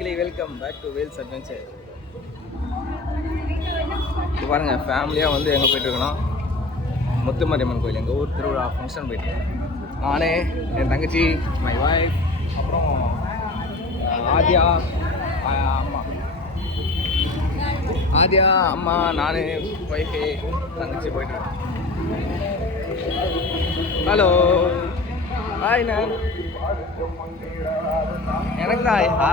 Hello மக்களே welcome back to Vels adventure இப்போ பாருங்கள் ஃபேமிலியாக வந்து எங்கே போயிட்டுருக்கோன்னா முத்துமாரியம்மன் கோயில். எங்கள் ஊர் திருவிழா ஃபங்க்ஷன் போயிட்டு. நானே என் தங்கச்சி மை ஒய்ஃப் அப்புறம் ஆதியா ஆத்யா அம்மா. ஆதியா அம்மா நானே ஒய்ஃபு தங்கச்சி போயிட்டுருக்கோம். ஹலோ ஹாய் நான் எனக்கு தான் ஹா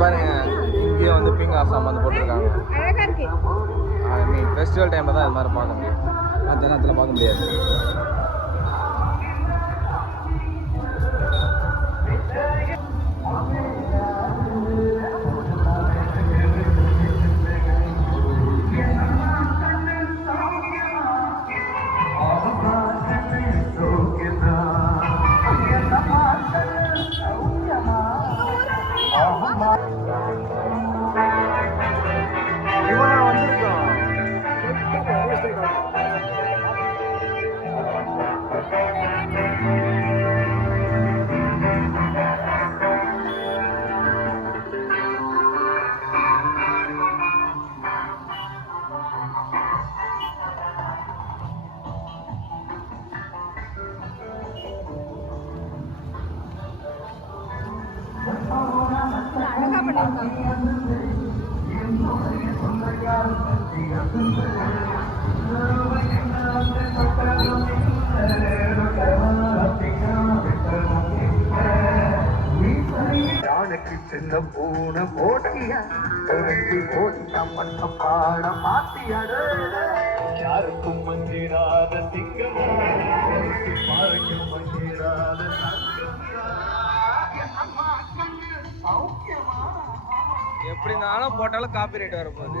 பாருங்க இங்கேயும் வந்து பிங்க் ஆசாம் வந்து போட்டிருக்காங்க. ஐ மீன் ஃபெஸ்டிவல் டைமில் தான் இது மாதிரி பார்க்க முடியும். மற்ற நேரத்தில் பார்க்க முடியாது. சின்ன பூனை போட்டியா தொடர்ச்சி போட்டியா பண்ண பாட மாத்தியாட யாருக்கும் மஞ்சிடாத எப்படி இருந்தாலும் போட்டாலும் காப்பி ரைட் வரப்போகுது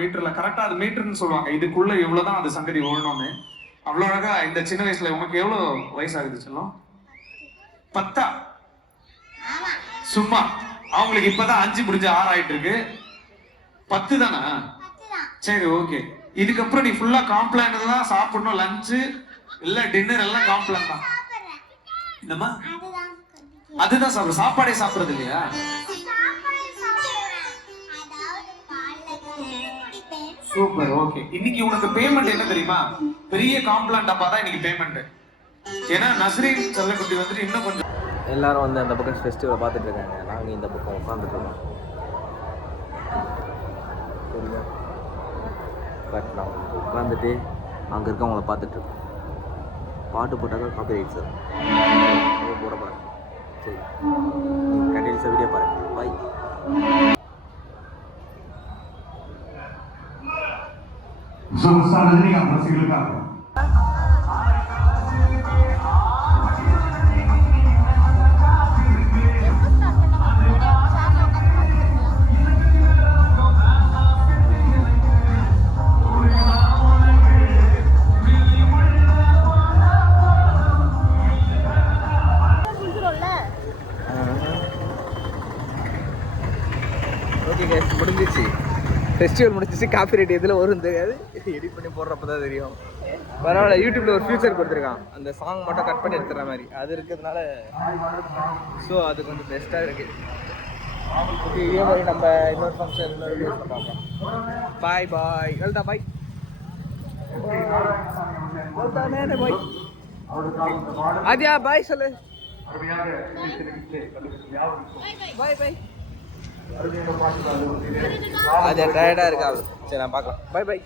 மீட்டர்ல கரெக்டா அது மீட்டர்னு சொல்லுவாங்க. இதுக்குள்ள இவ்வளவுதான் அந்த சங்கதி ஓடணும்னு. அவ்வளவு அழகா இந்த சின்ன வயசுல உனக்கு எவ்வளவு வயசாகுது செல்லம்? பத்தா? சும்மா. அவங்களுக்கு இப்பதான் அஞ்சு முடிஞ்சு ஆறு ஆயிட்டு இருக்கு பத்து தானா? சரி ஓகே. இதுக்கப்புறம் நீ ஃபுல்லா காம்ப்ளான் தான் சாப்பிடணும் லஞ்சு இல்ல டின்னர் எல்லாம் காம்ப்ளான் தான். என்னம்மா? அதுதான். சாப்பிடு சாப்பாடே சாப்பிடுறது இல்லையா? சூப்பர் ஓகே இன்னைக்கு உனக்கு பேமெண்ட் என்ன தெரியுமா? பெரிய காம்ப்ளான் டப்பா தான் இன்னைக்கு பேமெண்ட் ஏன்னா நஸ்ரீன் செல்லக்குட்டி வந்துட்டு இன்னும் கொஞ்சம் எல்லாரும் வந்து அந்த பக்கம் ஃபெஸ்டிவலை பார்த்துட்டு இருக்காங்க. நாங்கள் இந்த பக்கம் உட்காந்துட்டு இருக்கோம். பட் நான் உட்காந்துட்டு அங்கே இருக்கவங்கள பார்த்துட்டு இருக்கோம். பாட்டு போட்டாக்க காப்பி ரைட் சார் போட போகிறேன் சரி. கண்டினியூஸாக வீடியோ பாருங்கள் பாய் சூப்பர் ரஜினிகாந்த் ரசிகர்களுக்காக ஓகே கேஸ் முடிஞ்சிச்சு. ஃபெஸ்டிவல் முடிச்சிச்சு காப்பி ரேட் எதில் வரும் தெரியாது. எடிட் பண்ணி போடுறப்ப தான் தெரியும். பரவாயில்ல யூடியூப்ல ஒரு ஃபியூச்சர் கொடுத்துருக்கான். அந்த சாங் மட்டும் கட் பண்ணி எடுத்துற மாதிரி. அது இருக்கிறதுனால ஸோ அது கொஞ்சம் பெஸ்ட்டாக இருக்கு. இதே மாதிரி நம்ம இன்னொரு ஃபங்க்ஷன் இன்னொரு பார்க்கலாம் பாய் பாய் வெல்தா பாய் பாய் அதியா பாய் சொல்லு. பாய் பாய் அது. டயர்டாக இருக்கா? சரி நான் பார்க்கலாம். By by